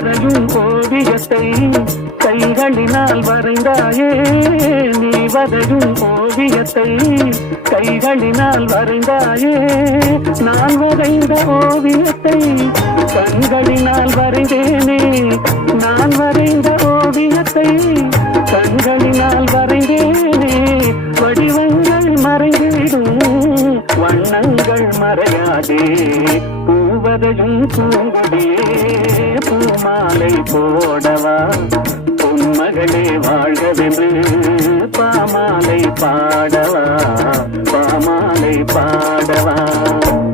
வரையும் ஓவியத்தை கைகளினால் வரைந்தாயே. நீ வரையும் ஓவியத்தை கைகளினால் வரைந்தாயே. நான் வரைந்த ஓவியத்தை கண்களினால் வரைந்தேனே. நான் வரைந்த ஓவியத்தை கண்களினால் வரைந்தேனே. வடிவங்கள் மறைந்திடும் வண்ணங்கள் மறையாதே. பூவதையும் பூங்குடியே. மாலை போடவா? பொன்மகளே வாழ்கவென்று பாமாலை பாடவா? பாமாலை பாடவா?